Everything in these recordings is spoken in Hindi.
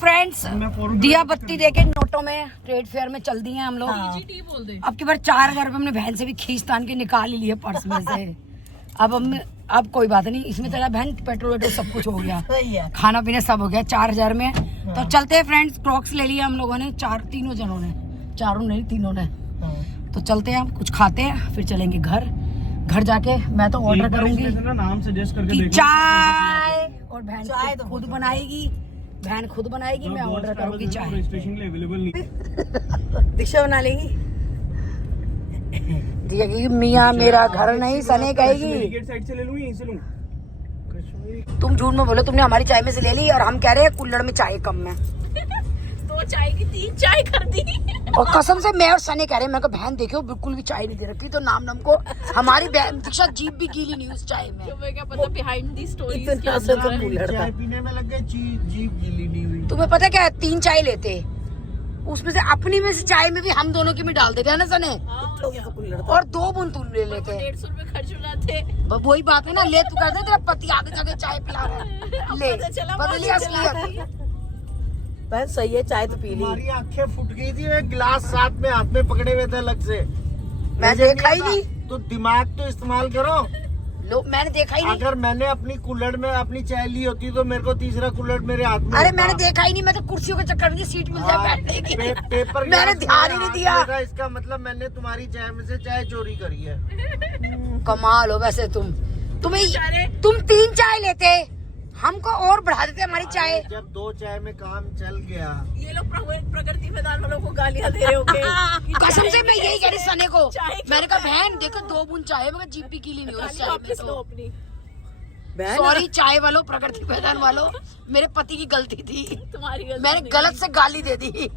फ्रेंड्स दिया बत्ती देके नोटों में ट्रेड फेयर में चल दिए हम लोग। अब की बार 4000 रुपए हमने बहन से भी खींच तान के निकाल ही लिए पर्स में से। अब कोई बात नहीं, इसमें तेरा बहन पेट्रोल वेट्रोल सब कुछ हो गया, खाना पीना सब हो गया 4000 में। तो चलते हैं फ्रेंड्स, क्रॉक्स ले लिया हम लोगों ने, तीनों जनों ने, चारों नहीं तीनों ने। तो चलते हैं, हम कुछ खाते हैं फिर चलेंगे घर जाके मैं तो ऑर्डर करूंगी नाम सजेस्ट करके चाय, और बहन चाय तो खुद बनाएगी, मैं ऑर्डर करूंगी चाय। स्टेशन के लिए अवेलेबल नहीं। दीक्षा बना लेगी, दिखेगी मियाँ मेरा घर नहीं सने कहेगी। गेट साइड से ले लूं, यहीं से लूं? तुम झूठ में बोलो, तुमने हमारी चाय में से ले ली और हम कह रहे हैं कुल्हड़ में चाय कम है। 2 चाय की 3 चाय कर दी। और कसम से मैं और सने कह रहे हैं, मैं कहा बहन देखो बिल्कुल भी चाय नहीं दे रखी, तो नाम को हमारी दीक्षा जीप भी गीली नहीं उस चाय में। तुम्हें क्या पता बिहाइंड दी स्टोरी इतना सा तो कुल्हड़ था। चाय पीने में लग गए, जीप गीली नहीं हुई। तुम्हें पता क्या है, 3 चाय लेते, उसमें से अपनी में से चाय में भी हम दोनों की में डाल देते है ना सने, और 2 बूंद तुम ले लेते। 150 रुपए खर्च हो जाते। वही बात है ना, ले तू कर दे, तेरा पति आगे जाके चाय पिला रहा है, ले बदली असलियत। बहन सही है, चाय तो पी ली। हमारी आंखें फूट गई थी, एक गिलास साथ में हाथ में पकड़े हुए थे अलग से। मैं देखा ही नहीं। तो दिमाग तो इस्तेमाल करो। मैंने देखा ही नहीं। अगर मैंने अपनी कुल्हड़ में अपनी चाय ली होती तो मेरे को तीसरा कुल्हड़ मेरे हाथ में। अरे मैंने देखा ही नहीं, मैं तो कुर्सियों के चक्कर में सीट मिल जाए बैठने की। पेपर मैंने ध्यान ही नहीं दिया। इसका मतलब मैंने तुम्हारी चाय में से चाय चोरी करी है। कमाल हो वैसे तुम 3 चाय लेते, हमको और बढ़ा देते हमारी चाय। जब 2 चाय में काम चल गया। ये लोग प्रगति मैदान वालों को गालियां दे रहे होंगे। कसम से मैं यही कह रही सने को, मैंने कहा बहन देखो 2 बूंद चाय है, मगर जीप भी गीली नहीं हो रही वापस लो अपनी। सॉरी चाय वालों, प्रगति मैदान वालों, मेरे पति की गलती थी, तुम्हारी गलती मैंने गलत से गाली दे दी।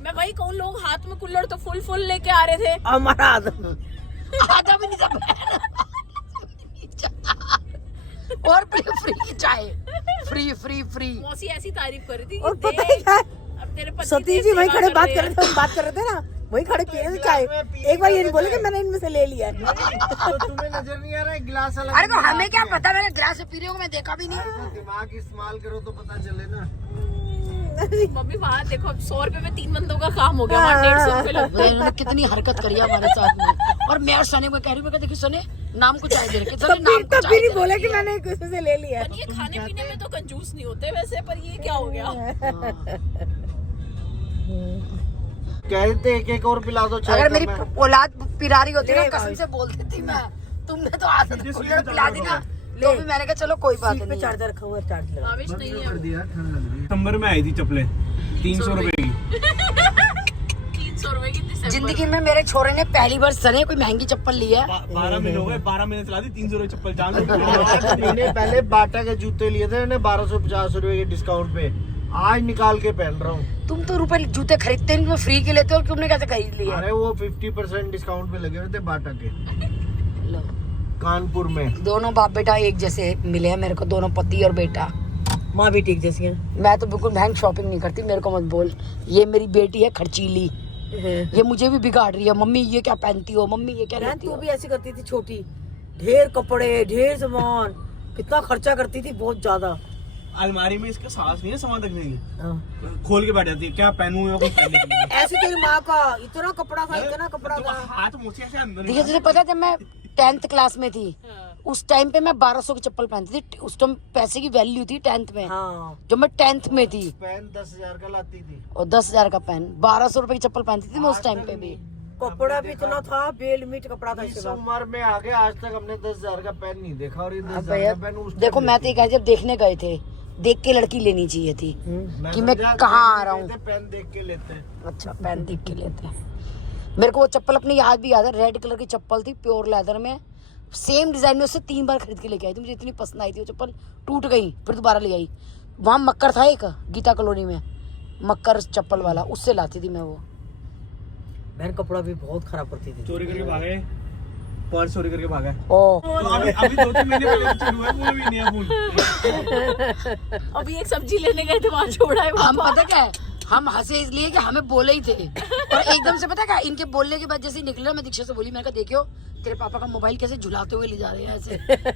मैं वही कहूँ, लोग हाथ में कुल्हड़ तो फुल लेके आ रहे थे, हमारा आधा भी नहीं था। और फ्री की चाय, फ्री। मौसी ऐसी तारीफ कर रही थी। और पता है क्या, अब तेरे पति सतीश जी वहीं खड़े बात कर रहे थे, हम बात कर रहे थे ना, वहीं खड़े पी रहे थे चाय। एक बार ये नहीं बोले कि मैंने इनमें से ले लिया। तो तुम्हें नजर नहीं आ रहा है गिलास अलग? अरे तो हमें क्या पता, मैंने गिलास से पी रही हूँ, मैं देखा भी नहीं। तो दिमाग इस्तेमाल करो तो पता चले ना। मम्मी वहाँ देखो, अब 100 रुपए में 3 बंदों का काम हो गया, वहाँ 150 रुपए लग गए। इन्होंने कितनी हरकत करी है हमारे साथ में। और मैं और सने को कह रही हूँ, देखिए सने नाम को चाय दे रखे, तब भी नहीं बोला कि मैंने किसी से ले लिया। ये खाने पीने में तो कंजूस नहीं होते वैसे, पर ये क्या हो गया? कहते एक और पिला दो चाय। अगर मेरी औलाद पिरारी होती ना, कसम से बोल देती मैं, तुमने तो आदत कुल्हड़ पिला दी ना, तो भी मैंने कहा चलो कोई बात नहीं। चार्जर रखा हुआ, चार्ज लगा। आवेश नहीं है। दिसंबर में आई थी चप्पलें 300 रुपए की। 300 रुपए की दिसंबर। जिंदगी में मेरे छोरे ने पहली बार सने कोई महंगी चप्पल ली है। 12 महीने हो गए, 12 महीने चला दी 300 रुपए चप्पल। जान महीने पहले बाटा के जूते लिए थे, उन्हें 1250 रुपए के डिस्काउंट पे, आज निकाल के पहन रहा हूँ। तुम तो रुपए जूते खरीदते नहीं, फ्री के लेते हो, तुमने कैसे खरीद लिया? अरे वो 50% डिस्काउंट पे लगे हुए थे बाटा के, कानपुर में। दोनों बाप बेटा एक जैसे मिले हैं मेरे को, दोनों पति और बेटा। माँ भी ठीक जैसी है। मैं तो बिल्कुल महंग शॉपिंग नहीं करती, मेरे को मत बोल। ये मेरी बेटी है खर्चीली, ये मुझे भी बिगाड़ रही है। मम्मी ये क्या पहनती हो, मम्मी ये क्या लेती तू हो। भी ऐसी करती थी छोटी, ढेर कपड़े, ढेर सामान, कितना खर्चा करती थी, बहुत ज्यादा। अलमारी में इसके सांस नहीं है सामान रखने की, खोल के बैठ जाती है, क्या पहनूं या कुछ पहनने के लिए। ऐसी तेरी माँ का इतना कपड़ा था, इतना कपड़ा था। हाथ मुझे ऐसे अंदर देखिए तुझे पता है, जब मैं 10th क्लास में थी, उस टाइम पे मैं 1200 की चप्पल पहनती थी। उस टाइम पैसे की वैल्यू थी 10th में। हाँ। जब मैं 10th में थी, पेन 10,000 का लाती थी, और 10,000 का पेन, 1200 रुपए की चप्पल पहनती थी मैं उस टाइम पे भी। कपड़ा भी इतना था, बेलमिट कपड़ा था। इस उम्र में आगे आज तक हमने 10,000 का पेन नहीं देखा। और ये 10,000 भैया का पेन उस टाइम देखो, मैं तो ये कह रही, जब देखने गए थे, देख के लड़की लेनी चाहिए थी कि मैं कहाँ आ रहा हूँ। पेन देख के लेते हैं। अच्छा, पेन देख के लेते हैं। मेरे को वो चप्पल अपनी याद भी याद है, रेड कलर की चप्पल थी, प्योर लेदर में, सेम डिजाइन में। उससे 3 बार खरीद के लेके आई थी, मुझे इतनी पसंद आई थी वो चप्पल, टूट गई, फिर दोबारा ले आई। वहाँ मक्कर था एक गीता कॉलोनी में, मक्कर चप्पल वाला, उससे लाती थी मैं वो। बहन कपड़ा भी बहुत खराब करती थी। चोरी करके भागे, पर्स चोरी करके भागा। ओ अभी 2-3 महीने पहले चोरी हुआ है, पूरा भी नहीं है अभी एक सब्जी लेने गए थे, वहाँ छोड़ा है। हम पता क्या है, हम हंसे इसलिए कि हमें बोले ही थे, और एकदम से पता क्या, इनके बोलने के बाद जैसे निकला, मैं दीक्षा से बोली, मैंने कहा देखियो तेरे पापा का मोबाइल कैसे झुलाते हुए ले जा रहे हैं,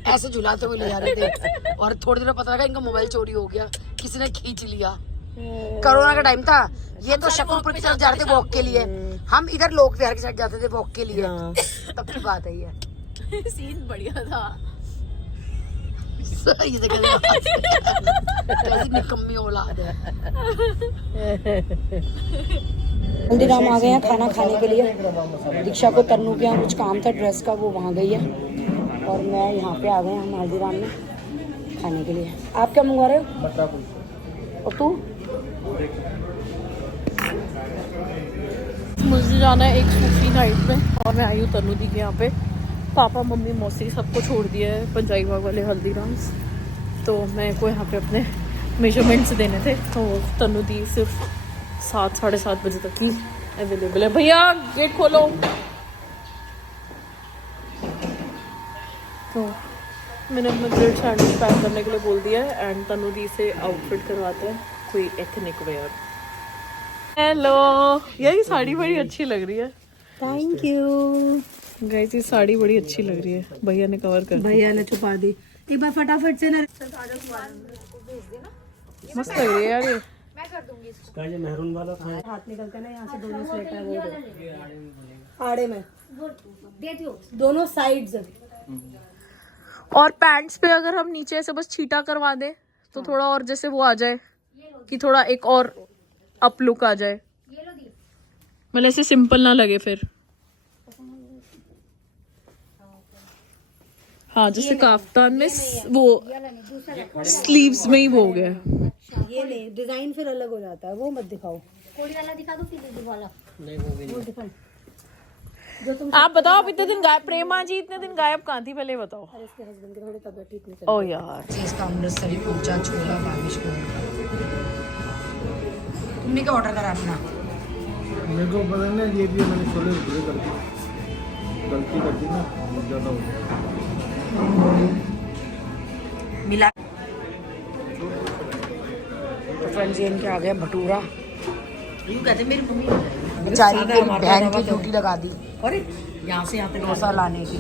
ऐसे झुलाते हुए ले जा रहे थे। और थोड़ी देर पता लगा इनका मोबाइल चोरी हो गया, किसी ने खींच लिया। कोरोना का टाइम था, ये तो शकरपुर की तरफ जा रहे थे वॉक के लिए, हम इधर लोक विहार की साइड जाते थे वॉक के लिए, तब की बात है ये। सीन बढ़िया था। ये देखो कैसी निकम्मी औलाद है। हल्दीराम आ गए हैं खाना खाने के लिए। दीक्षा को तन्नू के यहाँ कुछ काम था ड्रेस का, वो वहाँ गई है और मैं यहाँ पे आ गए हम हल्दीराम में खाने के लिए। आप क्या मंगवा रहे हो? और तू? मुझे जाना है एक सूफी नाइट में और मैं आई हूँ तनु दी के यहाँ पे। पापा मम्मी मौसी सबको छोड़ दिया है पंजाई बाग वाले हल्दीराम्स, तो मेरे को यहाँ पे अपने मेजरमेंट्स देने थे, तो तनु दी सिर्फ 7 साढ़े 7 बजे तक ही अवेलेबल है। भैया गेट खोलो। तो मैंने अपना ब्रेड सैंडविच पैक करने के लिए बोल दिया है एंड तनु दी से आउटफिट करवाते हैं कोई एथनिक वेयर। हेलो, यही साड़ी बड़ी अच्छी लग रही है। थैंक यू गाइस, ये साड़ी बड़ी अच्छी लग रही है, भैया ने कवर कर दी। भैया ने छुपा दी। एक बार फटाफट से ना मस्त लग रही है यार ये। हाथ निकलते ना यहाँ से, दोनों स्लेट है वो दो आड़े में दोनों साइड्स। और पैंट्स पे अगर हम नीचे से बस छीटा करवा दे तो थोड़ा और जैसे वो आ जाए कि थोड़ा एक और अप लुक आ जाए, मतलब ऐसे सिंपल ना लगे फिर। हाँ, जैसे काफ्तान में वो स्लीव्स में ही वो हो गया। ये नहीं, डिजाइन फिर अलग हो जाता है, वो मत दिखाओ। कोड़ी वाला दिखा दो, फिर वाला वो दिखाओ। आप बताओ, आप इतने दिन गायब, प्रेमा जी इतने दिन गायब कहाँ थी पहले बताओ। इसके हस्बैंड की थोड़ी तबीयत ठीक नहीं ओ यार, इसका अमृतसरी कुलचा छोला बारिश को। तुमने क्या ऑर्डर करा अपना? मेरे को पता नहीं, ये भी मैंने छोले भटूरे कर दिए, गलती कर दी ना, ज़्यादा हो गया मिला। तो फ्रेंड्स ये इनके आ गया भटूरा, कहते मेरी मम्मी बेचारी को बहन की ड्यूटी लगा दी अरे यहाँ से आते डोसा लाने की।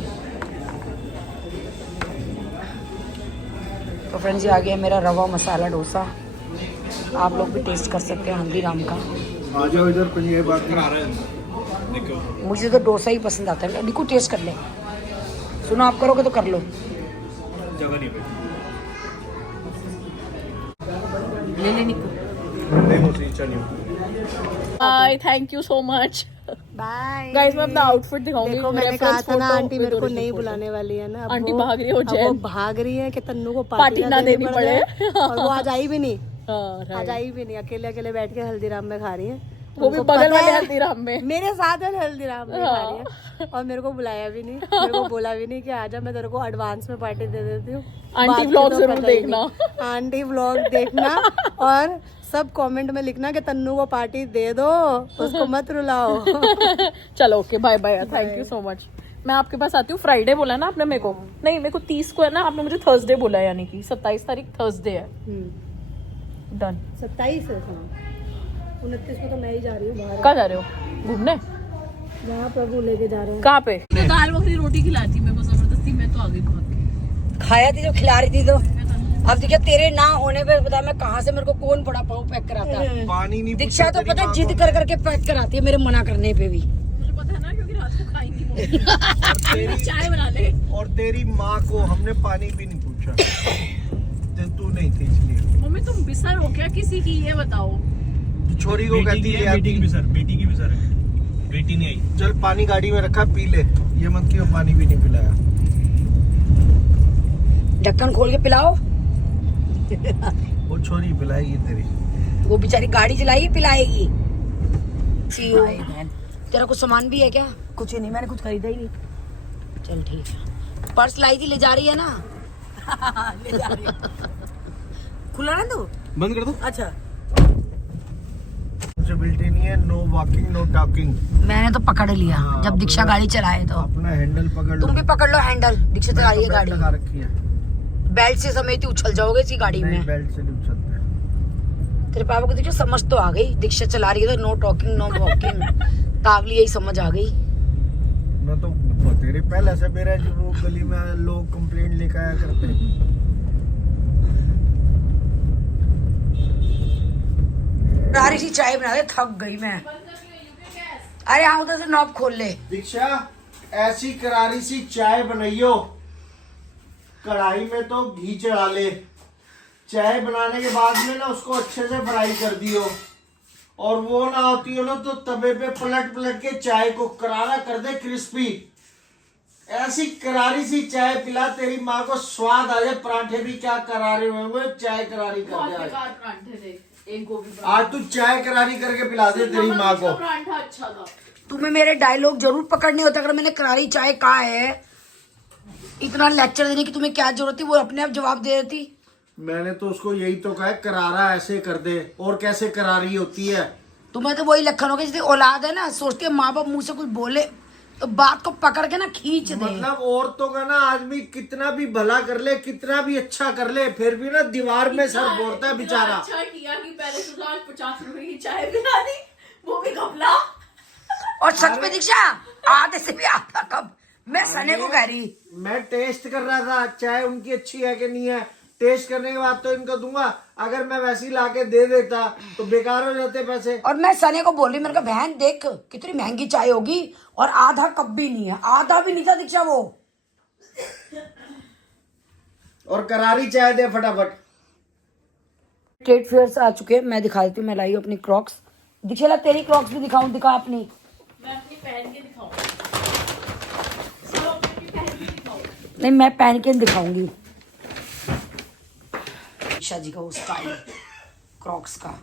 तो फ्रेंड्स ये आ गया मेरा रवा मसाला डोसा, आप लोग भी टेस्ट कर सकते हैं हल्दीराम का। आ जाओ इधर, पंजाबी बात करा रहे हैं। मुझे तो डोसा ही पसंद आता है। निकू टेस्ट कर ले, सुनो आप करोगे तो कर लो। जगह नहीं ले ले निकू। नहीं होती, इच्छा नहीं होती। Bye, thank you so much. Bye guys, मैं अपना आउटफिट दिखाऊंगी। देखो मैंने कहा था ना आंटी मेरे को नहीं फोटो। बुलाने वाली है ना, अब आंटी वो- भाग रही है अब वो उज्जैन। भाग रही है कि तन्नू को पार्टी ना देनी पड़ पड़े। जाए। और वो आज आई भी नहीं, हाँ, आज right। आई भी नहीं, अकेले अकेले बैठ के हल्दीराम में खा रही है। वो भी उनको बगल पता वाले है, हल्दीराम में। मेरे साथ है हल्दीराम में खा रही है और मेरे को बुलाया भी नहीं, मेरे को बोला भी नहीं कि आजा, मैं तेरे को एडवांस में पार्टी दे देती हूँ। आंटी बात की व्लॉग तो जरूर पता ही देखना। नहीं। आंटी व्लॉग देखना और सब कमेंट में लिखना कि तन्नू को पार्टी दे दो, उसको मत रुलाओ। चलो okay, bye bye, thank you so much. मैं आपके पास आती हूँ। फ्राइडे बोला ना आपने मेरे को? नहीं, मेरे को 30 को है ना, आपने मुझे थर्सडे बोला, यानी कि 27 तारीख थर्सडे है। डन। 27 है, 29 को तो मैं ही जा रही हूँ बाहर, कहाँ जा रहे हो घूमने? जहाँ प्रभु लेके जा रहे हैं। कहाँ पे? दाल मखनी रोटी खिलाती मेरे को जबरदस्ती, मैं तो आ गई भाग के। खाया थी जो खिला रही थी, तो अब देखिए तेरे ना होने पे पता मैं कहाँ से, मेरे को कौन बड़ा पाव पैक कराता है। पानी नहीं दीक्षा तो पता जिद कर करके पैक कराती है मेरे मना करने पे भी। मुझे पता है ना, क्योंकि रात को खाएंगी वो। चाय बना ले। और तेरी माँ को हमने पानी भी नहीं पूछा, जब तू नहीं थी इसलिए। मम्मी तुम बिसर हो क्या किसी की, ये बताओ। छोरी को कहती है बेटी की बिसर है, बेटी नहीं आई। चल पानी गाड़ी में रखा, पी ले, ये मत कि पानी भी नहीं पिलाया। ढक्कन खोल के पिलाओ। वो छोरी पिलाएगी तेरी। वो बेचारी गाड़ी चलाई पिलाएगी। तेरा कुछ सामान भी है क्या? कुछ नहीं, मैंने कुछ खरीदा ही नहीं। चल ठीक है, पर्स लाई थी, ले जा रही है ना? ले जा रही है। खुला ना तो बंद कर दो। अच्छा, रिस्पॉन्सिबिलिटी नहीं है, नो वॉकिंग नो टॉकिंग। मैंने तो पकड़ लिया हाँ, जब दीक्षा गाड़ी चलाए तो। अपना हैंडल पकड़ लो। तुम भी पकड़ लो हैंडल, दीक्षा चला रही है गाड़ी। लगा रखी है, बेल्ट से समेत उछल जाओगे इसी गाड़ी नहीं में। बेल्ट से नहीं उछलते। तेरे पापा को दीक्षा समझ तो आ गई, दीक्षा चला रही है तो know talking no walking. Tawli यही समझ आ गई। मैं तो तेरे पहले से मेरा जो वो गली में लोग कंप्लेंट लेकर आया करते। करारी सी चाय बना दे, थक गई मैं। अरे हाँ उधर से नॉब खोल ले। दीक्षा ऐसी करारी सी चाय बनाइयो, कढ़ाई में तो घी चढ़ा ले, चाय बनाने के बाद में ना उसको अच्छे से फ्राई कर दियो, और वो ना होती हो ना तो तवे पे पलट पलट के चाय को करारा कर दे क्रिस्पी। ऐसी करारी सी चाय पिला, तेरी माँ को स्वाद आ जाए। पराठे भी क्या करारे हुए होंगे, चाय करारी कर दे आज तू चाय करारी करके पिला दे तेरी माँ को। पराठा अच्छा था। तुम्हें मेरे डायलॉग जरूर पकड़ने होते। अगर मैंने करारी चाय कहा है, इतना लेक्चर देने की तुम्हें क्या जरूरत थी, वो अपने आप जवाब दे देती। मैंने तो उसको यही तो कहा है, करारा ऐसे कर दे, और कैसे करारी होती है। तुम्हें तो वही लक्षण हो गया, जैसे औलाद है ना, सोचती है माँ बाप मुंह से कुछ बोले तो बात को पकड़ के ना खींच दे। मतलब औरतों का ना आदमी कितना भी भला कर ले, कितना भी अच्छा कर ले, फिर भी ना दीवार में सर बोलता है बेचारा। अच्छा किया कि पहले तो आज 50 रुपए की चाय पिला दी, वो भी घपला। और सच में दीक्षा आधे से भी आधा कप मैं सने को कह रही। मैं टेस्ट कर रहा था चाय उनकी अच्छी है कि नहीं है, टेस्ट करने के बाद तो इनको दूंगा। अगर मैं वैसी लाके दे देता तो बेकार हो जाते पैसे। और मैं सने को बोल रही, मेरे को बहन देख कितनी महंगी चाय होगी, और आधा कप भी नहीं है, आधा भी नहीं था दीक्षा वो। और करारी चाय दे फटाफट। ट्रेड फेयर से आ चुके हैं, मैं दिखा देती हूँ। मैं लाई हूँ अपनी क्रॉक्स। दीक्षा ला तेरी क्रॉक्स भी दिखाऊं, दिखा अपनी। मैं अपनी पहन के दिखाऊं, सब अपनी पहन के दिखाऊं। नहीं मैं पहन के दिखाऊंगी। दीक्षा जी का वो स्टाइल क्रॉक्स का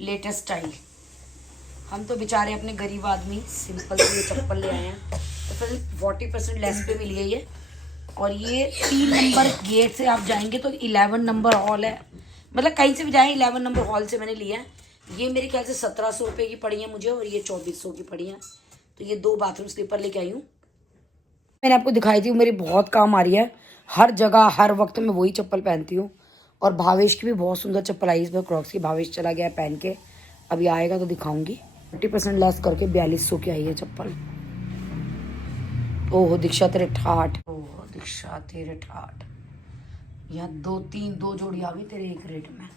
लेटेस्ट स्टाइल। हम तो बेचारे अपने गरीब आदमी सिंपल ये चप्पल ले आए हैं, तो फिर 40% लेस पे मिली है ये। और ये 3 नंबर गेट से आप जाएंगे तो 11 नंबर हॉल है, मतलब कहीं से भी जाएं 11 नंबर हॉल से मैंने लिया है। ये मेरे ख्याल से 1700 रुपये की पड़ी है मुझे, और ये 2400 की पड़ी है। तो ये 2 बाथरूम स्लीपर लेके आई हूँ। मैंने आपको दिखाई थी, मेरी बहुत काम आ रही है। हर जगह हर वक्त मैं वही चप्पल पहनती हूँ। और भावेश की भी बहुत सुंदर चप्पल आई इसमें क्रॉक्स की। भावेश चला गया है पहन के, अभी आएगा तो दिखाऊंगी। 30% लेस करके 4200 की आई है चप्पल। ओहो दीक्षा तेरे ठाठ, ओहो दीक्षा तेरे ठाठ। यहाँ 2 जोड़ी आ गई तेरे एक रेट में।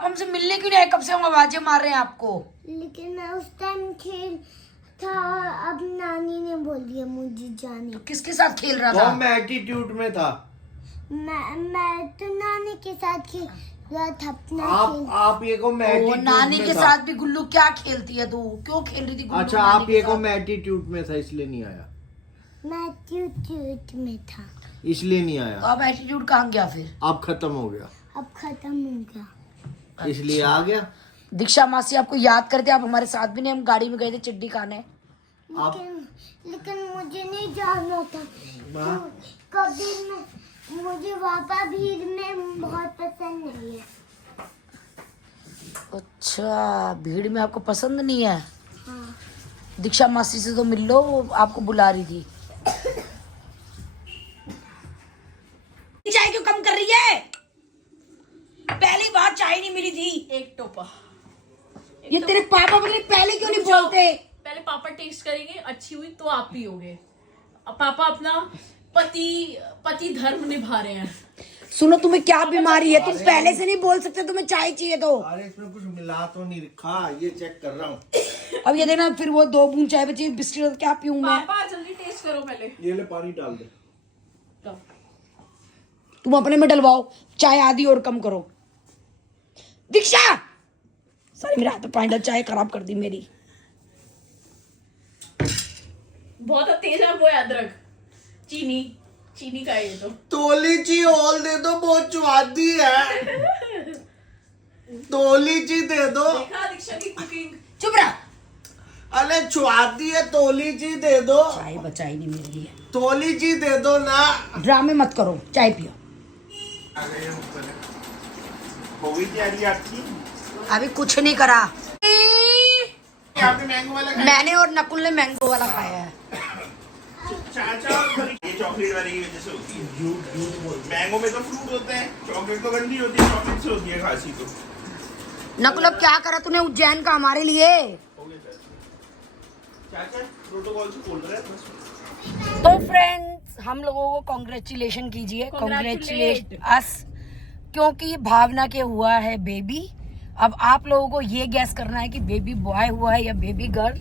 हमसे मिलने क्यों नहीं आए? कब से हम आवाजें मार रहे हैं आपको। लेकिन मैं उस टाइम खेल था, अब नानी ने बोल दिया मुझे जाने। किसके साथ खेल रहा तो था? मैं एटीट्यूड में था। मैं तो नानी के साथ खेल रहा था अपना आप ये को मैं वो एटीट्यूड नानी में के था। साथ भी गुल्लू क्या खेलती है तू? क्यों खेल रही थी गुल्लू? अच्छा आप ये को मैं एटीट्यूड में था इसलिए नहीं आया, मैं ट्यूट में था इसलिए नहीं आया। तो अब एटीट्यूड कहाँ गया फिर? अब खत्म हो गया, अब खत्म हो गया। इसलिए आ गया। दीक्षा मासी आपको याद करते, आप हमारे साथ भी नहीं, हम गाड़ी में गए थे चिट्ठी खाने। लेकिन मुझे नहीं जाना था। कभी मुझे वापा भीड़ में बहुत पसंद नहीं है। अच्छा भीड़ में आपको पसंद नहीं है? हाँ। दीक्षा मासी से तो मिल लो, वो आपको बुला रही थी। चाय क्यों कम कर रही है? पहली बार चाय नहीं मिली थी। एक टोपा। ये तेरे पापा बोले पहले क्यों नहीं बोलते? पहले पापा टेस्ट करेंगे, अच्छी हुई तो आप पियोगे। अब पापा अपना पति धर्म निभा रहे हैं। सुनो तुम्हें क्या बीमारी है? तुम पहले से नहीं बोल सकते तुम्हें चाय चाहिए तो? अरे इसमें कुछ मिला तो नहीं रखा, ये चेक कर रहा हूँ। अब ये देखना, फिर वो 2 बूंद चाय बची, बिस्किट क्या पीऊं मैं? पापा जल्दी टेस्ट करो पहले। ये ले पानी डाल दे। तुम अपने में डलवाओ, चाय आधी और कम करो। दीक्षा सारी मेरे हाथ में पानी डाल, चाय खराब कर दी मेरी। बहुत तेज है वो अदरक, चीनी का ये तो। तोली ची ऑल दे दो, बहुत स्वादी है। तोली ची दे दो। देखा दीक्षा की कुकिंग। चुप रहा। अरे स्वादी है, तोली ची दे दो। चाय बचाई नहीं मेरे लिए। तोली ची दे दो ना। ड्रामे मत करो, चाय पियो। हो गई तैयारी आपकी? अभी कुछ नहीं करा। आपने मैंगो वाला खाया? मैंने और नकुल ने मैंगो वाला खाया है। चाचा ये चॉकलेट वाली की वजह से होती है। मैंगो में तो फ्रूट होते हैं, चॉकलेट तो गंदी होती है, चॉकलेट से होती है खांसी तो। नकुल अब क्या करा तूने उज्जैन का हमारे लिए? चाचा प्रोटोकॉल से बोल रहे हैं। तो फ्रेंड्स हम लोगों को कॉन्ग्रेचुलेशन कीजिए, कॉन्ग्रेचुलेट अस क्योंकि भावना के हुआ है बेबी। अब आप लोगों को ये गैस करना है कि बेबी बॉय हुआ है या बेबी गर्ल।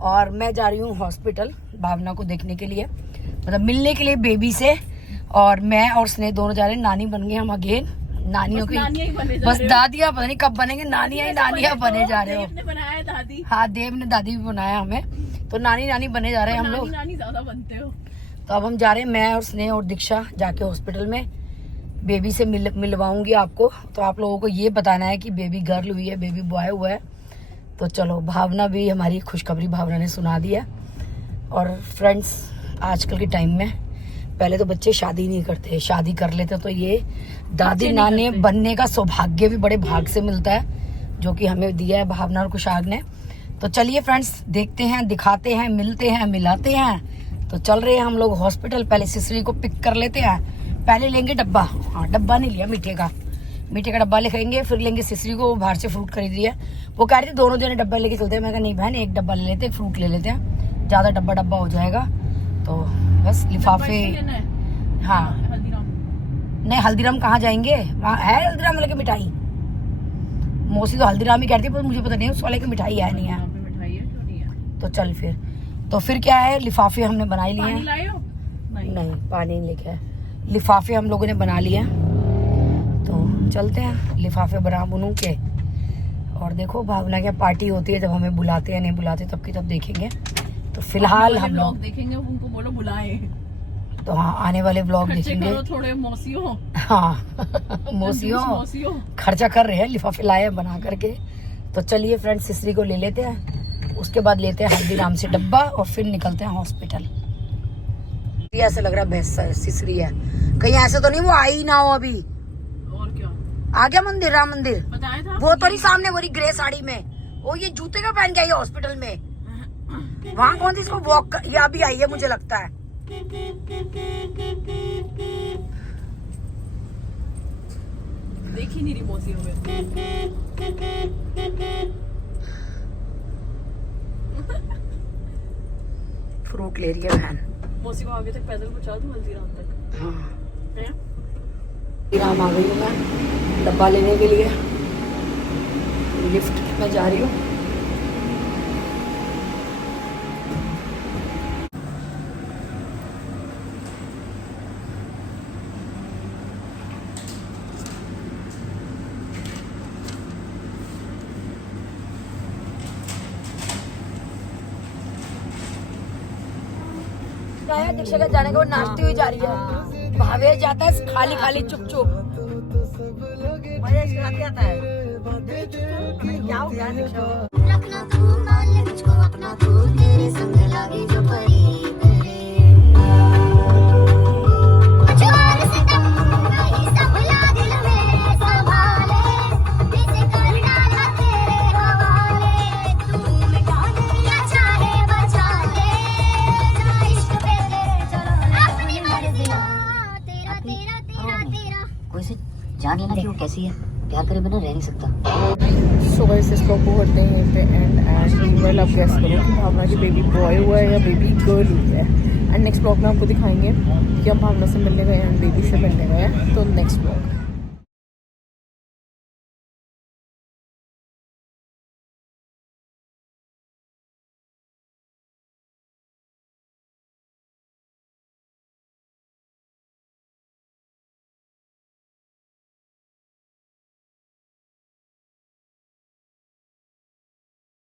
और मैं जा रही हूँ हॉस्पिटल भावना को देखने के लिए, मतलब मिलने के लिए बेबी से। और मैं और स्नेह दोनों जा रहे हैं, नानी बन गए हम अगेन। नानियों की बस दादियाँ पता नहीं कब बनेंगे, नानियाँ बने जा रहे हो। बनाया दादी, हाँ देव ने दादी भी बनाया हमें, तो नानी बने जा रहे हैं हम लोग। नानी ज्यादा बनते हो। तो अब हम जा रहे हैं, मैं और स्नेह और दीक्षा जाके हॉस्पिटल में बेबी से मिलवाऊंगी आपको। तो आप लोगों को ये बताना है कि बेबी गर्ल हुई है, बेबी बॉय हुआ है। तो चलो, भावना भी हमारी खुशखबरी भावना ने सुना दी है। और फ्रेंड्स, आजकल के टाइम में पहले तो बच्चे शादी नहीं करते, शादी कर लेते तो ये दादी नानी बनने का सौभाग्य भी बड़े भाग से मिलता है, जो कि हमें दिया है भावना और कुशाग ने। तो चलिए फ्रेंड्स, देखते हैं, दिखाते हैं, मिलते हैं, मिलाते हैं। तो चल रहे हैं हम लोग हॉस्पिटल। पहले सिसरी को पिक कर लेते हैं, पहले लेंगे डब्बा। हाँ, डब्बा नहीं लिया, मीठे का डब्बा लेंगे, फिर लेंगे सिसरी को, बाहर से फ्रूट खरीद लिया। वो कह रही थी दोनों जने डब्बा लेके चलते हैं। मैं कहा नहीं बहन, एक डब्बा ले लेते हैं, फ्रूट ले लेते हैं, ज्यादा डब्बा हो जाएगा। तो बस लिफाफे, हाँ नहीं हल्दीराम कहाँ जाएंगे, वहाँ है हल्दीराम वाले की मिठाई। मौसी तो हल्दीराम ही कहती है, पर मुझे पता नहीं उस वाले की मिठाई है नहीं है। तो चल तो फिर क्या है, लिफाफे हमने बना लिए हैं। नहीं पानी नहीं लेके आए, लिफाफे हम लोगों ने बना लिए हैं। तो चलते हैं, लिफाफे बना बुनू के। और देखो भावना क्या पार्टी होती है, जब हमें बुलाते हैं नहीं बुलाते तब की तब देखेंगे। तो फिलहाल हम लोग देखेंगे, उनको बोलो बुलाए। तो हाँ, आने वाले ब्लॉग देखेंगे। थोड़े मौसियों, हाँ मौसियों खर्चा कर रहे हैं, लिफाफे लाए हैं बना करके। तो चलिए फ्रेंड्स, सिसरी को ले लेते हैं, उसके बाद लेते हैं हल्दीराम से डब्बा और फिर निकलते हैं हॉस्पिटल। ऐसा लग रहा है भैंस सिसरी है, कहीं ऐसे तो नहीं वो आई ना हो अभी। और क्या आ गया मंदिर, राम मंदिर बताया था वो तो नहीं सामने, वो ग्रे साड़ी में। वो ये जूते का पहन के आई है हॉस्पिटल में। वहाँ कौन सी इसको वॉक या अभी आई है मुझे लगता है। देख ही नहीं रही मौसियों में। फ्रूट ले रही है बहन। मौसी को आगे तक पैदल पहुंचा दूं, हल्दीराम तक। हाँ हल्दीराम आ गई हूँ मैं डब्बा लेने के लिए, लिफ्ट में जा रही हूँ। दीक्षा का जाने के बाद नाचती हुई जा रही है, भावे जाता है खाली खाली चुप चुप। मजा इसके साथ आता है। क्या हो गया दीक्षा? रखना तू मान ले मुझको अपना, तू तेरे संग लागे जो परी जुआर से तम नहीं सब याद लगे संभाले, जैसे कर डाला तेरे हवाले, तू मिटा दे या चाहे बचा ले, जा इश्क पे तेरे चलो अपनी मर्जी। तेरा तेरा तेरा तेरा कोई से जान लेना कि वो कैसी है, प्यार करे बिना रह नहीं सकता। सो गाइस, इस ब्लॉग को करते हैं यहीं पे एंड वेल आप गेस करो कि भावना की बेबी बॉय हुआ है या बेबी गर्ल हुई है। एंड नेक्स्ट ब्लॉग में आपको दिखाएंगे कि हम भावना से मिलने गए हैं, बेबी से मिलने गए हैं। तो नेक्स्ट ब्लॉग